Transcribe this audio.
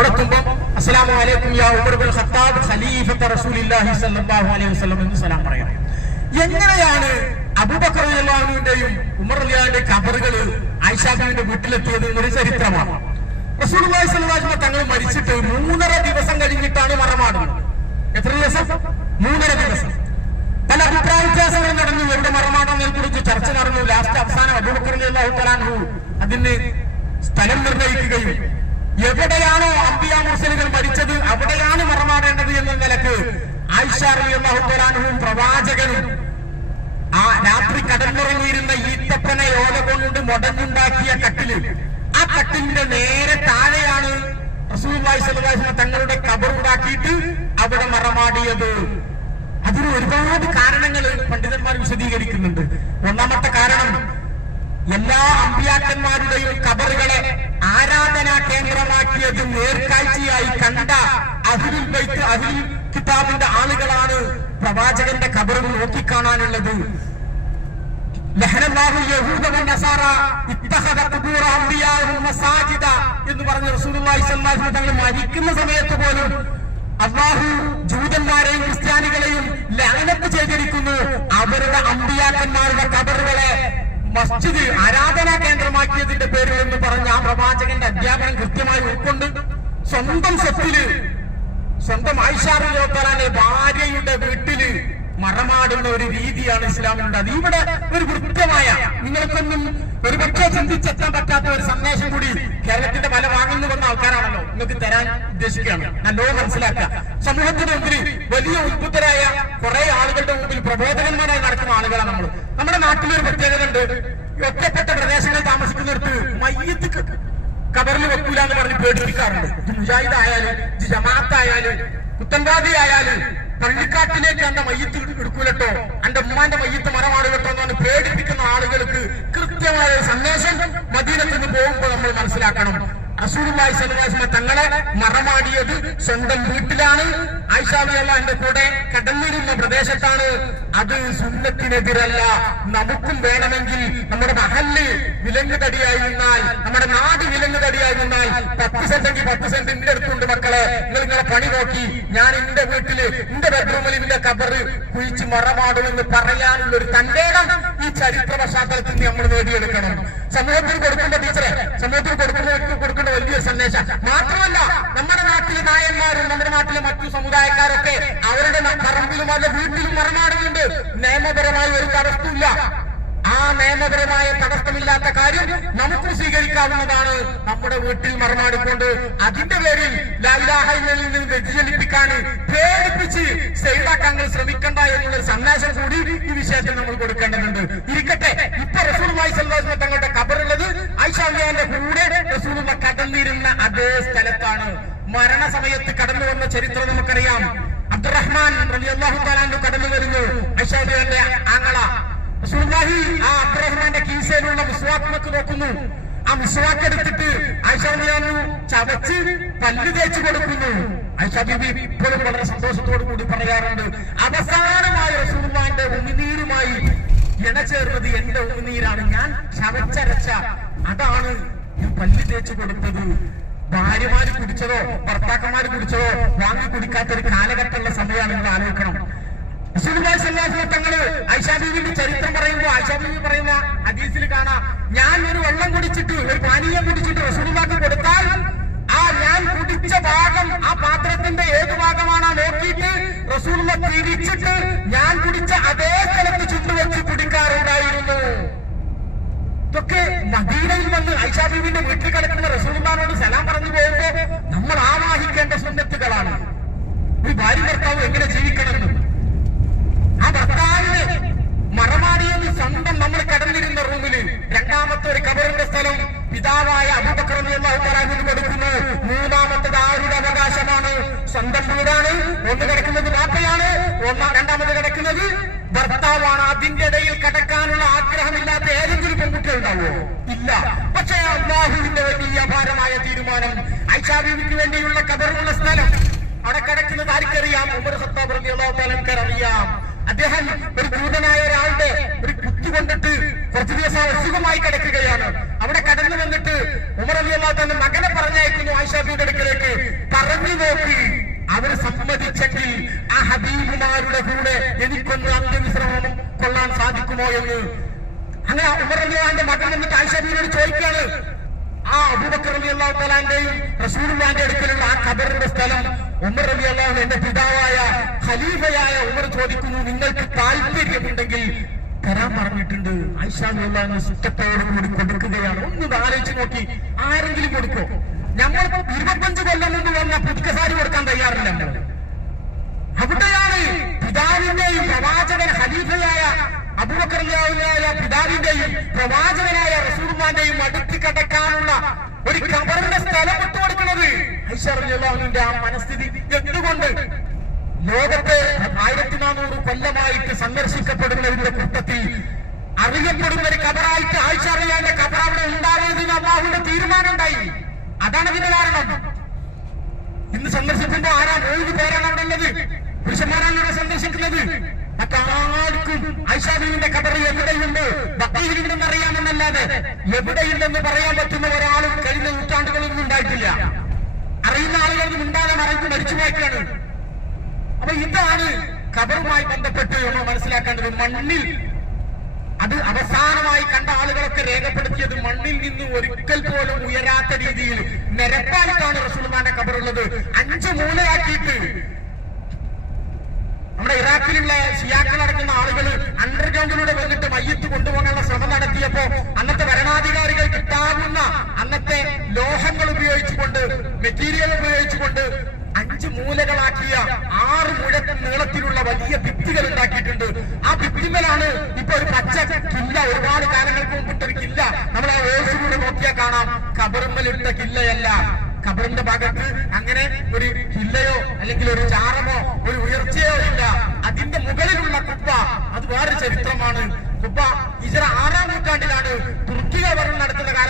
അവിടെ എത്തുമ്പോൾ അസ്സലാമു അലൈക്കും യാ ഉമർ ഇബ്നുൽ ഖത്താബ് ഖലീഫത്ത റസൂലുള്ളാഹി സ്വല്ലല്ലാഹു അലൈഹി വസല്ലം എന്ന് സലാം പറയണം. എങ്ങനെയാണ് അബൂബക്കർ റളിയല്ലാഹു അൻഹുവിന്റെയും ഉമർ റളിയല്ലാഹു അൻഹുവിന്റെ ഖബറുകൾ ആയിഷ ബീവിയുടെ വീട്ടിലെത്തിയത് എന്നൊരു ചരിത്രമാണ്. റസൂലുള്ളാഹി സ്വല്ലല്ലാഹു അലൈഹി വസല്ലം തങ്ങൾ മരിച്ചിട്ട് 3.5 ദിവസം കഴിഞ്ഞിട്ടാണ് മറമാടുന്നത്. എത്ര ദിവസം? 3.5 ദിവസം. പല അഭിപ്രായ വ്യത്യാസങ്ങളും നടന്നു. എവിടെ മറമാടുന്നതിനെ കുറിച്ച് ചർച്ച നടന്നു. ലാസ്റ്റ് അവസാനം അബൂബക്കർ റളിയല്ലാഹു തആല അൻഹു അതിന് സ്ഥലം നിർണയിക്കുകയും എവിടെയാണോ അംബിയാ മുർസലുകൾ മരിച്ചത് അവിടെയാണ് മറമാടേണ്ടത് എന്ന നിലക്ക് ആയിഷ റളിയല്ലാഹു തആല അൻഹുവും പ്രവാചകനും ആ രാത്രി കടന്നുറങ്ങിയിരുന്ന ഈത്തപ്പന ഓല കൊണ്ട് മുടഞ്ഞുണ്ടാക്കിയ കട്ടില്, ആ കട്ടിലിന്റെ നേരെ താഴെയാണ് റസൂലുള്ളാഹി സ്വല്ലല്ലാഹു അലൈഹി വസല്ലം തങ്ങളുടെ ഖബർ ഉണ്ടാക്കിയിട്ട് അവിടെ മറമാടിയത്. അതിന് ഒരുപാട് കാരണങ്ങൾ പണ്ഡിതന്മാർ വിശദീകരിക്കുന്നുണ്ട്. ഒന്നാമത്തെ കാരണം, എല്ലാ അമ്പിയാക്കന്മാരുടെയും ഖബറുകളെ ആരാധനാ കേന്ദ്രമാക്കിയത് നേർക്കാഴ്ചയായി കണ്ട അഹ്ലുൽ ബൈത്ത് അഹ്ലുൽ കിതാബിന്റെ ആളുകളാണ് പ്രവാചകന്റെ ഖബറും നോക്കിക്കാണാനുള്ളത്. എന്ന് പറഞ്ഞ റസൂലുള്ളാഹി സ്വല്ലല്ലാഹു അലൈഹി വസല്ലം തങ്ങൾ മരിക്കുന്ന സമയത്ത് പോലും അല്ലാഹു ജൂതന്മാരെയും ക്രിസ്ത്യാനികളെയും ലഅനത്ത് ചെയ്തിരിക്കുന്നു. അവരുടെ അമ്പിയാക്കന്മാരുടെ ഖബറുകളെ മസ്ജിദ് ആരാധനാ കേന്ദ്രമാക്കിയതിന്റെ പേരിൽ എന്ന് പറഞ്ഞ ആ പ്രവാചകന്റെ അധ്യാപനം കൃത്യമായി ഉൾക്കൊണ്ട് സ്വന്തം സ്വത്തില് സ്വന്തം ആയിഷ റളിയല്ലാഹു തആലയുടെ ഭാര്യയുടെ വീട്ടില് മറമാടുന്ന ഒരു രീതിയാണ് ഇസ്ലാമിലുള്ളത്. ഇവിടെ ഒരു കൃത്യമായ, നിങ്ങൾക്കൊന്നും ഒരുപക്ഷെ ചിന്തിച്ചെത്താൻ പറ്റാത്ത ഒരു സന്ദേശം കൂടി കേരളത്തിന്റെ പല ഭാഗങ്ങളിൽ വന്ന ആൾക്കാരാണല്ലോ നിങ്ങൾക്ക് തരാൻ ഉദ്ദേശിക്കുകയാണ്. നല്ലോണം മനസ്സിലാക്കുക. സമൂഹത്തിന് മുമ്പിൽ വലിയ ഉത്ബുദ്ധരായ കുറെ ആളുകളുടെ മുമ്പിൽ പ്രബോധകന്മാരായി നടക്കുന്ന ആളുകളാണ് നമ്മൾ. നമ്മുടെ നാട്ടിലൊരു പ്രത്യേകത ഉണ്ട്. ഒറ്റപ്പെട്ട പ്രദേശങ്ങളിൽ താമസിക്കുന്നിടത്ത് മയ്യത്ത് ഖബറിൽ വെക്കൂല എന്ന് പറഞ്ഞ് പേടിപ്പിക്കാറുണ്ട്. മുജാഹിദ് ആയാലും ജമാഅത്ത് ആയാലും കുത്തൻവാദി ആയാലും പള്ളിക്കാട്ടിലേക്ക് എന്റെ മയ്യത്ത് എടുക്കൂലട്ടോ, എന്റെ ഉമ്മാന്റെ മയ്യത്ത് മരമാണ് കേട്ടോ എന്ന് പേടിപ്പിക്കുന്ന ആളുകൾക്ക് കൃത്യമായ സന്ദേശം മദീനത്ത് നിന്ന് പോകുമ്പോൾ നമ്മൾ മനസ്സിലാക്കണം. റസൂലുള്ളാഹി സ്വല്ലല്ലാഹു അലൈഹി വസല്ലം തങ്ങളെ മറമാടിയത് സ്വന്തം വീട്ടിലാണ്. ആയിഷ റളിയല്ലാഹു അൻഹയുടെ കൂടെ കടന്നിരുന്ന പ്രദേശത്താണ്. അത് സുന്നത്തിനെതിരല്ല. നമുക്കും വേണമെങ്കിൽ നമ്മുടെ മഹല്ല് വിലങ്ങുതടിയായി നിന്നാൽ, നമ്മുടെ നാട് വിലങ്ങുതടിയായി നിന്നാൽ 10 സെന്റെങ്കിൽ 10 സെന്റ് എന്റെ അടുത്തുണ്ട് മക്കളെ, നിങ്ങൾ നിങ്ങളെ പണി നോക്കി, ഞാൻ എന്റെ വീട്ടില് എന്റെ ബെഡ്റൂമിൽ എന്റെ ഖബറ് കുഴിച്ച് മറമാടുമെന്ന് പറയാനുള്ള ഒരു തന്റെ ഈ ചരിത്ര പശ്ചാത്തലത്തിൽ നമ്മൾ നേടിയെടുക്കണം. സമൂഹത്തിൽ കൊടുക്കേണ്ട ടീച്ചറെ, സമൂഹത്തിൽ കൊടുക്കേണ്ട വലിയൊരു സന്ദേശം മാത്രമല്ല, നമ്മുടെ നാട്ടിലെ നായന്മാരും നമ്മുടെ നാട്ടിലെ മറ്റു സമുദായക്കാരൊക്കെ അവരുടെ പറമ്പിലും അവരുടെ വീട്ടിലും മറമാടുന്നുണ്ട്. നിയമപരമായ ഒരു തടസ്സമില്ല. ആ നിയമപരമായ തടസ്സമില്ലാത്ത കാര്യം നമുക്ക് സ്വീകരിക്കാവുന്നതാണ്. നമ്മുടെ വീട്ടിൽ മറമാടിക്കൊണ്ട് അതിന്റെ പേരിൽ ലാ ഇലാഹ ഇല്ലല്ലാഹ് നിന്ന് വ്യതിചലിപ്പിക്കാൻ പ്രേരിപ്പിച്ച് സൈഡാക്കാൻ ശ്രമിക്കണ്ട എന്നുള്ളൊരു സന്ദേശം കൂടി ഈ വിഷയത്തിൽ നമ്മൾ കൊടുക്കേണ്ടതുണ്ട്. ഇരിക്കട്ടെ, ഇപ്പൊ റസൂലുള്ളാഹി സ്വല്ലല്ലാഹു അലൈഹി വസല്ലം തങ്ങളുടെ ഖബറുള്ളത് ആയിഷ റളിയല്ലാഹു കൂടെ റസൂലുള്ള കടന്നിരുന്ന അതേ സ്ഥലത്താണ്. മരണസമയത്ത് കടന്നു വന്ന ചരിത്രം നമുക്കറിയാം. അബ്ദുറഹ്മാൻ റളിയല്ലാഹു തആല അൻഹു കടന്നു വരുന്നു. ആയിഷ റളിയല്ലാഹു ആങ്ങള റസൂലുള്ളാഹി ആ അബ്ദുറഹ്മാന്റെ കീശയിലുള്ള മിസ്വാക്ക് നോക്കുന്നു. ആ മിസ്വാക്ക് എടുത്തിട്ട് ആയിഷ റളിയല്ലാഹു ചവച്ച് പല്ല് തേച്ച് കൊടുക്കുന്നു. ആയിഷ ബീബി ഇപ്പോഴും വളരെ സന്തോഷത്തോടു കൂടി പറയാറുണ്ട്, അവസാനമായി റസൂലുള്ളാഹിന്റെ ഉമിനീരുമായി ഇണചേർന്നത് എന്റെ ഉമിനീരാണ്. ഞാൻ ചവച്ചരച്ച അതാണ് ഞാൻ പല്ല് തേച്ച് കൊടുത്തത്. ഭാര്യമാര് കുടിച്ചതോ ഭർത്താക്കന്മാര് കുടിച്ചതോ വാങ്ങി കുടിക്കാത്തൊരു കാലഘട്ടമുള്ള സമയമാണ് നിങ്ങൾ ആലോചിക്കണം. റസൂലുള്ളാഹി സ്വല്ലല്ലാഹു അലൈഹി വസല്ലം തങ്ങള് ആയിഷ ബീവിന്റെ ചരിത്രം പറയുമ്പോൾ ആയിഷ ബീവി പറയുന്ന ഹദീസിൽ കാണാം, ഞാൻ ഒരു വെള്ളം കുടിച്ചിട്ട് ഒരു പാനീയം കുടിച്ചിട്ട് റസൂലുള്ളാഹിക്ക് കൊടുത്താൽ ആ ഞാൻ കുടിച്ച ഭാഗം ആ പാത്രത്തിന്റെ ഏത് ഭാഗമാണ് നോക്കിയിട്ട് റസൂലുള്ള തിരിച്ചിട്ട് ഞാൻ കുടിച്ച അതേ സ്ഥലത്ത് ചുണ്ടുവെച്ച് കുടിക്കാറുണ്ടായിരുന്നു. ഇതൊക്കെ മദീനയിൽ വന്ന് ആയിഷ ബീവിന്റെ വീട്ടിൽ കിടക്കുന്ന റസൂലുള്ളാഹിനോട് സലാം പറഞ്ഞു പോകുമ്പോ നമ്മൾ ആവാഹിക്കേണ്ട സുന്നത്തുകളാണ്. ഒരു ഭാര്യ ഭർത്താവ് എങ്ങനെ ജീവിക്കണമെന്ന്. ആ ഭർത്താവിന് മറമാടിയത് സ്വന്തം നമ്മൾ കടന്നിരുന്ന റൂമില്. രണ്ടാമത്തെ ഒരു ഖബറിന്റെ സ്ഥലം പിതാവായ അബൂബക്കർ റളിയല്ലാഹു തആല അൻഹു കൊടുക്കുന്നു. മൂന്നാമത്തത് ആരുടെ അവകാശമാണ്? സ്വന്തം വീടാണ്. ഒന്ന് കിടക്കുന്നത് ബാപ്പയാണ്, രണ്ടാമത് കിടക്കുന്നത് ഭർത്താവാണ്. അതിന്റെ ഇടയിൽ കിടക്കാനുള്ള ആഗ്രഹമില്ലാത്ത ഏതെങ്കിലും പെൺകുട്ടികൾ ഉണ്ടാവോ? ഇല്ല. പക്ഷേ അല്ലാഹുവിന്റെ വലിയ അപാരമായ തീരുമാനം, ആയിഷ ബീവിക്ക് വേണ്ടിയുള്ള ഖബറുള്ള സ്ഥലം അവിടെ കിടക്കുന്നത് ആർക്കറിയാം? ഉമർ ഖത്താബ് റളിയല്ലാഹു തആല അറിയാം. അദ്ദേഹം ഒരു ദൂതനായ ഒരാളുടെ ഒരു കുത്തി കൊണ്ടിട്ട് കുറച്ചു ദിവസം അസുഖമായി കിടക്കുകയാണ്. അവിടെ കടന്നു വന്നിട്ട് ഉമർ റളിയല്ലാഹു തആല മകനെ പറഞ്ഞയക്കുന്നു ആയിഷ ബീവിയുടെ അടുക്കലേക്ക്. പറഞ്ഞു നോക്കി, അവർ സമ്മതിച്ചെങ്കിൽ ആ ഹബീബുമാരുടെ കൂടെ എനിക്കൊന്ന് അന്ത്യവിശ്രമം കൊള്ളാൻ സാധിക്കുമോ എന്ന്. അങ്ങനെ ഉമർ റളിയല്ലാഹുവിന്റെ മകൻ വന്നിട്ട് ആയിഷ ബീവിയോട് ചോദിക്കുകയാണ്. ആ അബൂബക്കർ റളിയല്ലാഹു തആലയുടെയും റസൂലുള്ളാഹിന്റെ അടുക്കലുള്ള ആ ഖബറിന്റെ സ്ഥലം ഉമർ റളിയല്ലാഹു എന്റെ പിതാവായ ഖലീഫയായ ഉമർ ചോദിക്കുന്നു, നിങ്ങൾക്ക് താല്പര്യമുണ്ടെങ്കിൽ തരാൻ പറഞ്ഞിട്ടുണ്ട്. ആയിഷ റളിയല്ലാഹു സുറ്റത്തോടു കൂടി കൊടുക്കുകയാണ്. ഒന്ന് ആലോചിച്ച് നോക്കി, ആരെങ്കിലും കൊടുക്കോ? നമ്മൾ 25 കൊല്ലം മുമ്പ് വന്ന പുതുക്കസാരി കൊടുക്കാൻ തയ്യാറില്ല. നമ്മൾ അവിടെയാണ് പിതാവിന്റെയും പ്രവാചകൻ ഖലീഫയായ അബൂബക്കർ റളിയല്ലാഹുവിന്റെ പിതാവിന്റെയും പ്രവാചകനായ റസൂലുള്ളാഹിന്റെയും അടുത്ത് കടക്കാനുള്ള ഒരു ഖബറിന്റെ സ്ഥലം വിട്ടുകൊടുക്കുന്നത്. ആയിഷ റളിയല്ലാഹുവിന്റെ ആ മനസ്ഥിതി എന്തുകൊണ്ട്? ലോകത്തെ 1400 കൊല്ലമായിട്ട് സന്ദർശിക്കപ്പെടുന്നവരുടെ കൂട്ടത്തിൽ അറിയപ്പെടുന്ന ഒരു ഖബറായിട്ട് ആയിഷ റളിയല്ലാഹുവിന്റെ ഖബർ അവിടെ ഉണ്ടാവുന്നതിന് അല്ലാഹുവിന്റെ തീരുമാനം ഉണ്ടായി. അതാണ് ഇതിന്റെ കാരണം. ഇന്ന് സന്ദർശിക്കുമ്പോൾ ആരാ? 3 പേരാണ് അവിടെ ഉള്ളത്. പുരുഷന്മാരാണ് ഇവിടെ സന്ദർശിക്കുന്നത്. മറ്റാർക്കും ആയിഷ ബീവിന്റെ ഖബർ എവിടെയുണ്ട്, ബഖീഹിലുണ്ടെന്ന് അറിയാമെന്നല്ലാതെ എവിടെയുണ്ടെന്ന് പറയാൻ പറ്റുന്ന ഒരാളും കഴിഞ്ഞ നൂറ്റാണ്ടുകളൊന്നും ഉണ്ടായിട്ടില്ല. അറിയുന്ന ആളുകളൊന്നും ഉണ്ടാകാൻ മരിച്ചു പോയിട്ടാണ്. അപ്പൊ ഇതാണ് ഖബറുമായി ബന്ധപ്പെട്ട് നമ്മൾ മനസ്സിലാക്കേണ്ടത്. മണ്ണിൽ അത് അവസാനമായി കണ്ട ആളുകളൊക്കെ രേഖപ്പെടുത്തിയത് മണ്ണിൽ നിന്ന് ഒരിക്കൽ പോലും ഉയരാത്ത രീതിയിൽ നിരപ്പായിട്ടാണ് റസൂലുള്ളാഹിന്റെ ഖബറുള്ളത്. 5 മൂലയാക്കിയിട്ട് നമ്മുടെ ഇറാഖിലുള്ള ഷിയാക്കൾ നടക്കുന്ന ആളുകൾ അണ്ടർഗ്രൗണ്ടിലൂടെ വന്നിട്ട് മയ്യത്ത് കൊണ്ടുപോകാനുള്ള ശ്രമം നടത്തിയപ്പോ അന്നത്തെ ഭരണാധികാരികൾ കിട്ടാവുന്ന അന്നത്തെ ലോഹങ്ങൾ ഉപയോഗിച്ചുകൊണ്ട്, മെറ്റീരിയൽ ഉപയോഗിച്ചുകൊണ്ട് 5 മൂലകളാക്കിയ 6 മുഴ നീളത്തിലുള്ള വലിയ ഭിത്തികൾ ഉണ്ടാക്കിയിട്ടുണ്ട്. ആ ഭിത്തിമേലാണ് ഇപ്പൊ ഒരു പച്ച കില്ല, ഒരുപാട് കാലങ്ങൾക്ക് മുമ്പിട്ടൊരു കില്ല നമ്മൾ ആ വേഴ്സിലൂടെ നോക്കിയാൽ കാണാം. ഖബറുമ്മലിട്ട കില്ലയല്ല. ഖബറിന്റെ ഭാഗത്ത് അങ്ങനെ ഒരു കില്ലയോ അല്ലെങ്കിൽ ഒരു ചാറമോ ഒരു ഉയർച്ചയോ ഇല്ല. അതിന്റെ മുകളിലുള്ള കുബ്ബ അത് വേറെ ചരിത്രമാണ്. കുബ്ബ ഹിജ്റ 6-ാം നൂറ്റാണ്ടിലാണ് തുർക്കികൾ ഭരണം നടത്തുന്ന കാലത്ത്